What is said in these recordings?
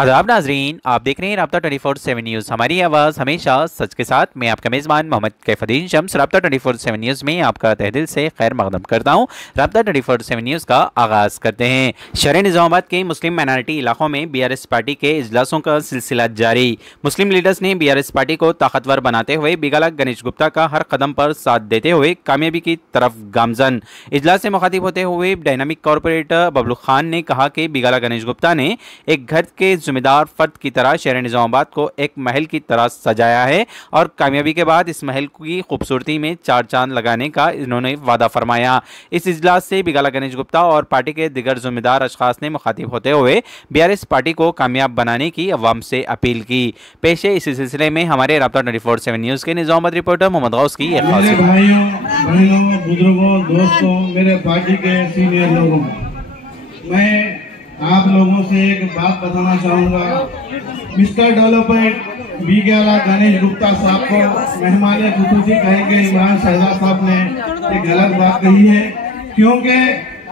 आदाब नाजरीन, आप देख रहे हैं राब्ता 24/7 न्यूज़। हमारी आवाज़ हमेशा सच के साथ। मैं आपका मेज़बान मोहम्मद कैफुद्दीन शम्स राब्ता 24/7 न्यूज़ में आपका तहे से खैर मकदम करता हूँ। राब्ता 24/7 न्यूज़ का आगाज़ करते हैं। शहर निज़ामाबाद के मुस्लिम माइनॉरिटी इलाकों में BRS पार्टी के इजलासों का सिलसिला जारी। मुस्लिम लीडर्स ने BRS पार्टी को ताकतवर बनाते हुए बिगाला गणेश गुप्ता का हर कदम पर साथ देते हुए कामयाबी की तरफ गामजन। इजलास से मुखातिब होते हुए डायनामिक कॉरपोरेटर बबलू खान ने कहा कि बिगाला गणेश गुप्ता ने एक घर के जिम्मेदार फर्द की तरह शहर निज़ामाबाद को एक महल की तरह सजाया है और कामयाबी के बाद इस महल की खूबसूरती में चार चांद लगाने का इन्होंने वादा फरमाया। इस इजलास से बिगाला गणेश गुप्ता और पार्टी के दिगर जिम्मेदार अशखास ने मुखातिब होते हुए BRS पार्टी को कामयाब बनाने की अवाम से अपील की। पेश है इसी सिलसिले में हमारे राब्ता 24/7 न्यूज़ के निज़ामाबाद रिपोर्टर मोहम्मद गौस की एक खास रिपोर्ट। भाइयों बहनों बुजुर्गों दोस्तों मेरे पार्टी के सीनियर लोगों, मैं आप लोगों से एक बात बताना चाहूँगा। मिस्टर डेवलपमेंट बिगाला गणेश गुप्ता साहब को मेहमान खुसूसी कहेंगे इमरान शहजाद साहब ने एक गलत बात कही है, क्योंकि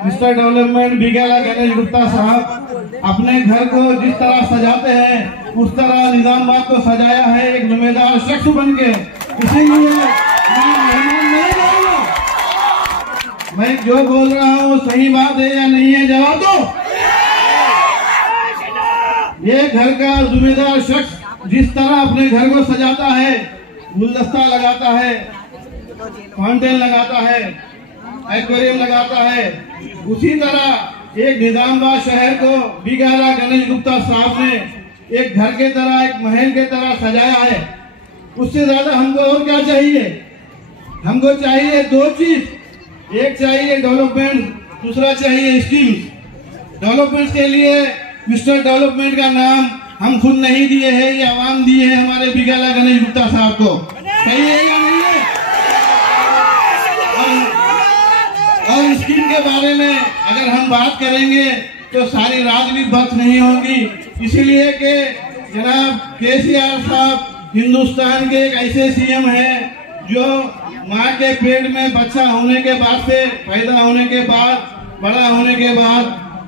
मिस्टर डेवलपमेंट बिगाला गणेश गुप्ता साहब अपने घर को जिस तरह सजाते हैं उस तरह निजामाबाद को सजाया है एक जिम्मेदार शख्स बन के। इसीलिए मैं जो बोल रहा हूँ सही बात है या नहीं है, जवाब दो। ये घर का जिम्मेदार शख्स जिस तरह अपने घर को सजाता है, गुलदस्ता लगाता है, फाउंटेन लगाता है, एक्वेरियम लगाता है, उसी तरह एक निजामाबाद शहर को बिगाला गणेश गुप्ता साहब ने एक घर के तरह एक महल के तरह सजाया है। उससे ज्यादा हमको और क्या चाहिए? हमको चाहिए दो चीज, एक चाहिए डेवलपमेंट, दूसरा चाहिए स्कीम्स। डेवलपमेंट के लिए मिस्टर डेवलपमेंट का नाम हम खुद नहीं दिए हैं, ये आवाम दिए हैं हमारे बिगाला गणेश गुप्ता साहब को। सही है या नहीं है? और स्कीम के बारे में अगर हम बात करेंगे तो सारी राजनीति बख्श नहीं होगी, इसीलिए कि जनाब KCR साहब हिंदुस्तान के एक ऐसे CM हैं जो माँ के पेट में बच्चा होने के बाद से, पैदा होने के बाद, बड़ा होने के बाद,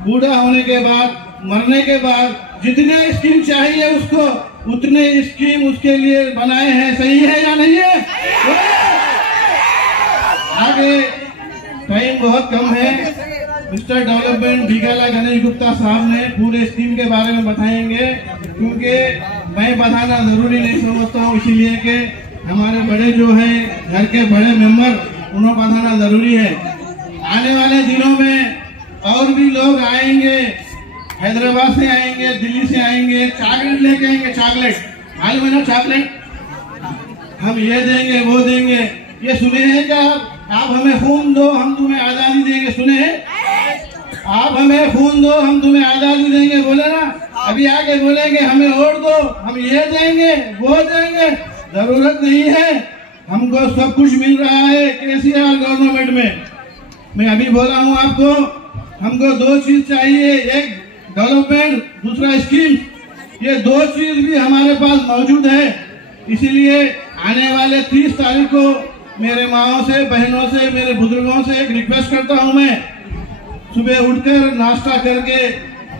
बूढ़ा होने के बाद, मरने के बाद जितने स्कीम चाहिए उसको उतने स्कीम उसके लिए बनाए हैं। सही है या नहीं है? आगे टाइम बहुत कम है। मिस्टर डेवलपमेंट बिगाला गणेश गुप्ता साहब ने पूरे स्कीम के बारे में बताएंगे, क्योंकि मैं बताना जरूरी नहीं समझता हूँ, इसीलिए कि हमारे बड़े जो हैं घर के बड़े मेंबर उन्हें बताना जरूरी है। आने वाले दिनों में और भी लोग आएंगे, हैदराबाद से आएंगे, दिल्ली से आएंगे, चॉकलेट लेके आएंगे। चॉकलेट मालूम है ना? चॉकलेट हम ये देंगे वो देंगे, ये सुने हैं क्या? आप हमें खून दो हम तुम्हें आजादी देंगे, सुने हैं? आप हमें खून दो हम तुम्हें आजादी देंगे, बोले ना? अभी आगे बोलेंगे हमें वोट दो हम ये देंगे वो देंगे। जरूरत नहीं है, हमको सब कुछ मिल रहा है KCR गवर्नमेंट में। मैं अभी बोला हूँ आपको, हमको दो चीज चाहिए, एक डेवलपमेंट, दूसरा स्कीम। ये दो चीज भी हमारे पास मौजूद है। इसीलिए आने वाले 30 तारीख को मेरे माओ से, बहनों से, मेरे बुजुर्गों से एक रिक्वेस्ट करता हूं, मैं सुबह उठकर नाश्ता करके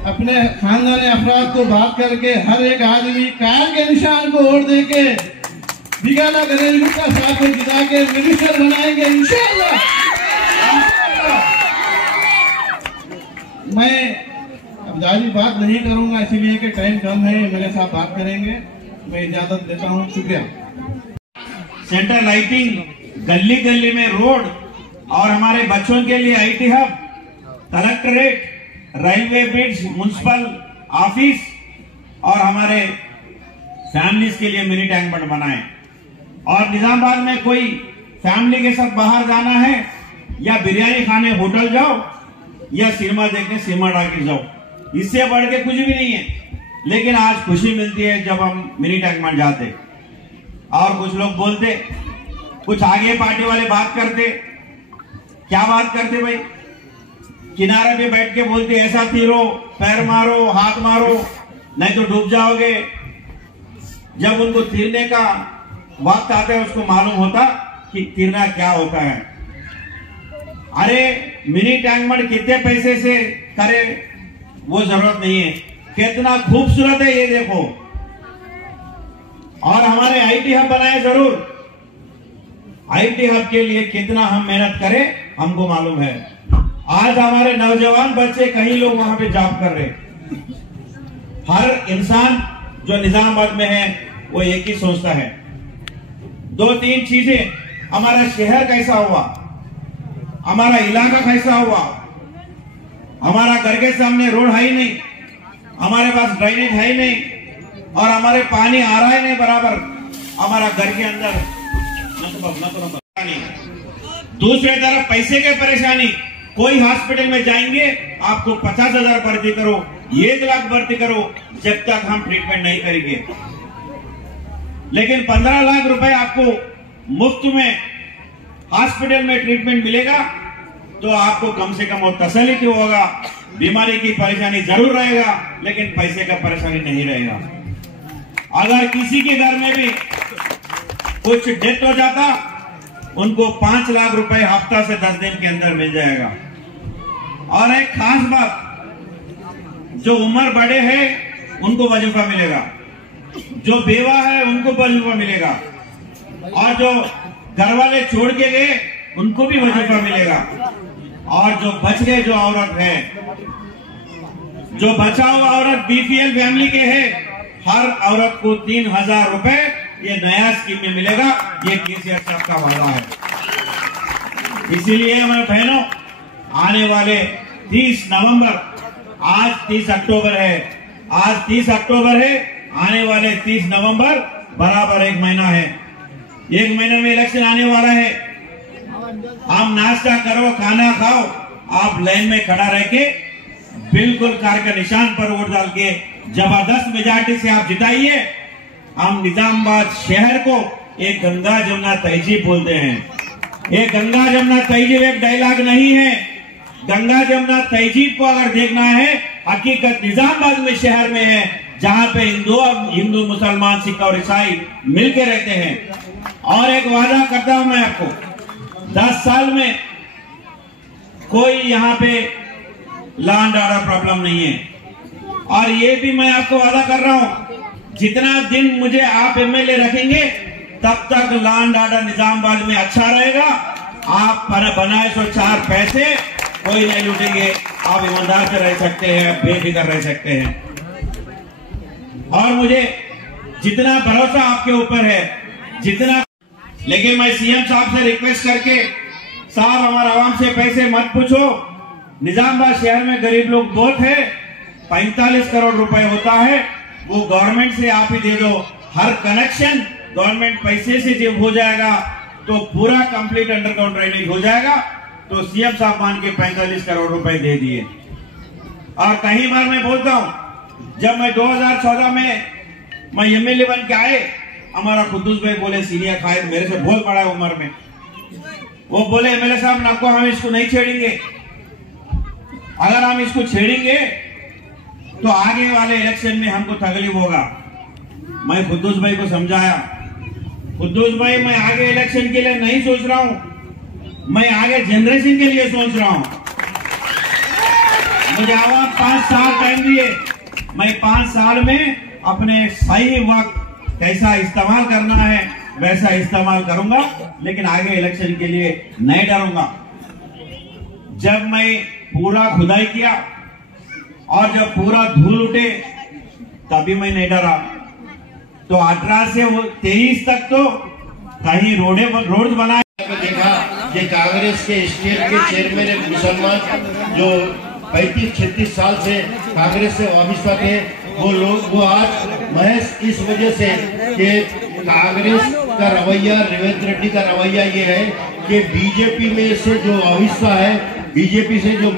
अपने खानदानी अफराद को बात करके हर एक आदमी कार के निशान को वोट देके बिगाला गणेश गुप्ता साहब को जिता के मिनिस्टर बनाएंगे इंशाअल्लाह। मैं अब ज्यादा बात नहीं करूंगा, इसीलिए कि टाइम कम है, मेरे साथ बात करेंगे। मैं इजाजत देता हूं, शुक्रिया। सेंटर लाइटिंग, गली गली में रोड और हमारे बच्चों के लिए IT hub, collectorate, railway bridge, municipal office और हमारे फैमिलीज के लिए मिनी टैंक बंड बनाए। और निजामाबाद में कोई फैमिली के साथ बाहर जाना है या बिरयानी खाने होटल जाओ या सिनेमा देखने सिनेमा टाकीज जाओ, इससे बढ़ के कुछ भी नहीं है। लेकिन आज खुशी मिलती है जब हम मिनी टैंक बंड जाते। और कुछ लोग बोलते, कुछ आगे पार्टी वाले बात करते, क्या बात करते भाई? किनारे पे बैठ के बोलते ऐसा तीरो, पैर मारो, हाथ मारो, नहीं तो डूब जाओगे। जब उनको तीरने का वक्त आता है उसको मालूम होता कि तीरना क्या होता है। अरे मिनी टैंक बंड कितने पैसे से करे वो जरूरत नहीं है, कितना खूबसूरत है ये देखो। और हमारे आईटी हब बनाए जरूर। आईटी हब के लिए कितना हम मेहनत करें हमको मालूम है। आज हमारे नौजवान बच्चे कई लोग वहां पे जॉब कर रहे। हर इंसान जो निजामाबाद में है वो एक ही सोचता है। 2-3 चीजें, हमारा शहर कैसा हुआ, हमारा इलाका कैसा हुआ, हमारा घर के सामने रोड है ही नहीं, हमारे पास ड्रेनेज है ही नहीं, और हमारे पानी आ रहा है नहीं बराबर, हमारा घर के अंदर दूसरे तरफ पैसे के परेशानी। कोई हॉस्पिटल में जाएंगे आपको 50,000 भर्ती करो, 1 लाख भर्ती करो, जब तक हम ट्रीटमेंट नहीं करेंगे। लेकिन 15 लाख रुपए आपको मुफ्त में हॉस्पिटल में ट्रीटमेंट मिलेगा तो आपको कम से कम वो तसल्ली तो होगा। बीमारी की परेशानी जरूर रहेगा लेकिन पैसे का परेशानी नहीं रहेगा। अगर किसी के घर में भी कुछ डेथ हो जाता उनको 5 लाख रुपए हफ्ता से 10 दिन के अंदर मिल जाएगा। और एक खास बात, जो उम्र बड़े हैं उनको वजीफा मिलेगा, जो बेवा है उनको वजीफा मिलेगा, और जो घर वाले छोड़ के गए उनको भी वजीफा मिलेगा। और जो बच गए जो औरत है, जो बचा हुआ औरत बीपीएल फैमिली के है, हर औरत को 3,000 रुपए ये नया स्कीम में मिलेगा। ये केसीआर साहब का वादा है। इसीलिए हमारे बहनों, आने वाले 30 नवंबर, आज 30 अक्टूबर है, आज 30 अक्टूबर है, आने वाले 30 नवंबर बराबर 1 महीना है। 1 महीने में इलेक्शन आने वाला है। हम नाश्ता करो, खाना खाओ, आप लाइन में खड़ा रह के बिल्कुल कार का निशान पर वोट डाल के जबरदस्त मेजॉरिटी से आप जिताइए। हम निजामाबाद शहर को एक गंगा जमुना तहजीब बोलते हैं। एक गंगा जमुना तहजीब एक डायलॉग नहीं है। गंगा जमुना तहजीब को अगर देखना है, हकीकत निजामाबाद में शहर में है, जहां पे हिंदू मुसलमान सिख और ईसाई मिलके रहते हैं। और एक वादा करता हूं मैं आपको, 10 साल में कोई यहाँ पे लॉ एंड ऑर्डर प्रॉब्लम नहीं है। और ये भी मैं आपको वादा कर रहा हूं, जितना दिन मुझे आप एमएलए रखेंगे तब तक लॉ एंड ऑर्डर निजामाबाद में अच्छा रहेगा। आप बनाए सो 4 पैसे कोई नहीं लूटेंगे। आप ईमानदार से रह सकते हैं, बेफिक्र रह सकते हैं। और मुझे जितना भरोसा आपके ऊपर है, जितना, लेकिन मैं सीएम साहब से रिक्वेस्ट करके, साहब हमारा आवाम से पैसे मत पूछो। निजामाबाद शहर में गरीब लोग बहुत है, 45 करोड़ रुपए होता है, वो गवर्नमेंट से आप ही दे दो। हर कनेक्शन गवर्नमेंट पैसे से जब हो जाएगा तो पूरा कंप्लीट अंडरग्राउंड ड्रेनेज हो जाएगा। तो सीएम साहब मान के 45 करोड़ रुपए दे दिए। और कई बार मैं बोलता हूं, जब मैं 2014 में मैं एमएलए बन के आए, हमारा कुद्दूस भाई बोले, सीनियर कायद मेरे से बहुत बड़ा है उम्र में, वो बोले एमएलए साहब आपको हम इसको नहीं छेड़ेंगे। अगर हम इसको छेड़ेंगे तो आगे वाले इलेक्शन में हमको तकलीफ होगा। मैं कुद्दूस भाई को समझाया, कुद्दूस भाई मैं आगे इलेक्शन के लिए नहीं सोच रहा हूं, मैं आगे जनरेशन के लिए सोच रहा हूं। मुझे आवाम 5 साल टाइम दिए, मैं 5 साल में अपने सही वक्त कैसा इस्तेमाल करना है वैसा इस्तेमाल करूंगा, लेकिन आगे इलेक्शन के लिए नहीं डरूंगा। जब मैं पूरा खुदाई किया और जब पूरा धूल उठे तभी मैं नहीं डरा। तो 18 से 23 तक तो कहीं रोड बनाए। देखा कि कांग्रेस के स्टेट के चेयरमैन एक मुसलमान जो 35-36 साल से कांग्रेस से वाबस्ता थे, वो लोग वो आज महज इस वजह से कि कांग्रेस का रवैया, रेवंत रेड्डी का रवैया ये है कि बीजेपी में से जो वाबस्ता है, बीजेपी से जो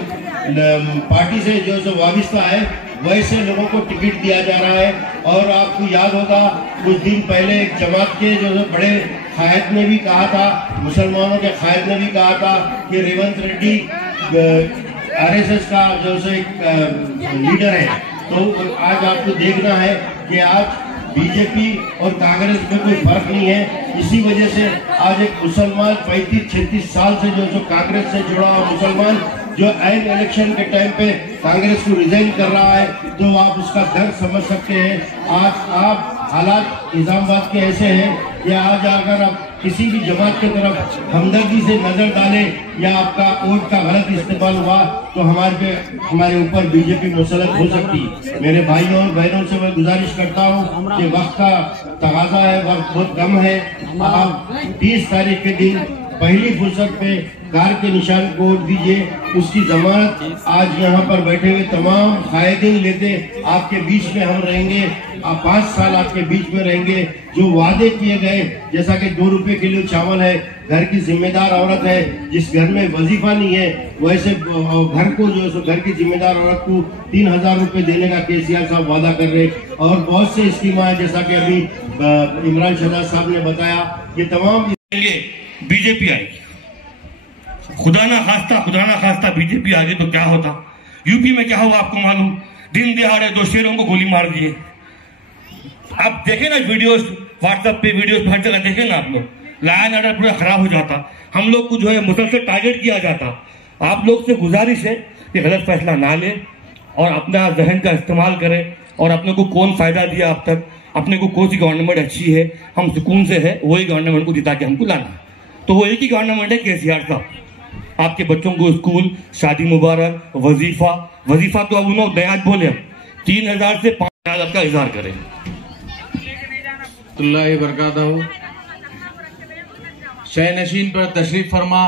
पार्टी से जो वाबस्ता है, वैसे लोगों को टिकट दिया जा रहा है। और आपको याद होगा कुछ दिन पहले एक जमात के जो बड़े कायद ने भी कहा था, मुसलमानों के कायद ने भी कहा था कि रेवंत रेड्डी आरएसएस का जो एक लीडर है। तो आज आपको देखना है कि आज बीजेपी और कांग्रेस में कोई फर्क नहीं है। इसी वजह से आज एक मुसलमान 35-36 साल से जो कांग्रेस से जुड़ा हुआ मुसलमान जो ऐन इलेक्शन के टाइम पे कांग्रेस को रिजाइन कर रहा है, तो आप उसका दर्द समझ सकते हैं। आज आप हालात निजामाबाद के ऐसे हैं कि आज अगर आप किसी भी जमात की तरफ हमदर्दी से नजर डालें या आपका वोट का गलत इस्तेमाल हुआ तो हमारे ऊपर बीजेपी मुसलत हो सकती है। मेरे भाइयों और बहनों से मैं गुजारिश करता हूं कि वक्त का तकाजा है, वक्त बहुत कम है। आप 30 तारीख के दिन पहली फुर्सत पे कार के निशान को वोट दीजिए। उसकी जमानत आज यहाँ पर बैठे हुए तमाम कायदीन लेते आपके बीच में हम रहेंगे। आप 5 साल आपके बीच में रहेंगे। जो वादे किए गए, जैसा कि 2 रुपए किलो चावल है, घर की जिम्मेदार औरत है, जिस घर में वजीफा नहीं है वैसे घर को जो घर की जिम्मेदार औरत को 3000 रुपए देने का केसीआर साहब वादा कर रहे। और बहुत से स्कीम है, जैसा कि अभी इमरान शहजाद साहब ने बताया, ये तमाम बीजेपी आएगी। खुदा ना खास्ता बीजेपी आ गई तो क्या होता। यूपी में क्या हुआ आपको मालूम, दिन दिहाड़े 2 शेरों को गोली मार दिए। आप देखे ना वीडियोस, व्हाट्सएप पे वीडियोस हर जगह देखे ना आप लोग, लाइन ऑर्डर पूरा खराब हो जाता। हम लोग को जो है मुसलसल टारगेट किया जाता। आप लोग से गुजारिश है कि गलत फैसला ना ले और अपना जहन का इस्तेमाल करें और अपने को कौन फायदा दिया अब तक, अपने को कौन सी गवर्नमेंट अच्छी है, हम सुकून से है वही गवर्नमेंट को जिता के हमको लाना। तो वो एक ही गवर्नमेंट है केसीआर साहब। आपके बच्चों को स्कूल, शादी मुबारक, वजीफा तो अब उन्होंने नया बोले 3000 से 5000 का इजहार करें। बरकातहू शह नशीन पर तशरीफ फरमा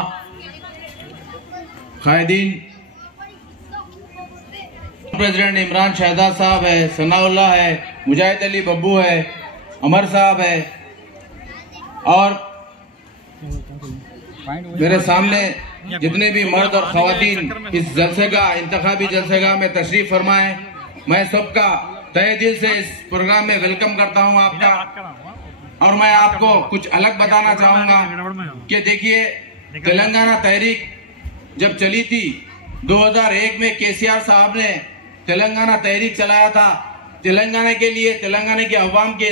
कायदीन प्रेसिडेंट इमरान शहजाद साहब है, सनाउल्लाह है, मुजाहिद अली बब्बू है, अमर साहब है और मेरे सामने जितने भी मर्द और खवातीन इस जलसेगाह इंतखाबी जलसेगाह में तशरीफ फरमाए, मैं सबका तहे दिल से इस प्रोग्राम में वेलकम करता हूं आपका। और मैं आपको कुछ अलग बताना चाहूंगा कि देखिए, तेलंगाना तहरीक जब चली थी 2001 में केसीआर साहब ने तेलंगाना तहरीक चलाया था। तेलंगाना के लिए, तेलंगाना के अवाम के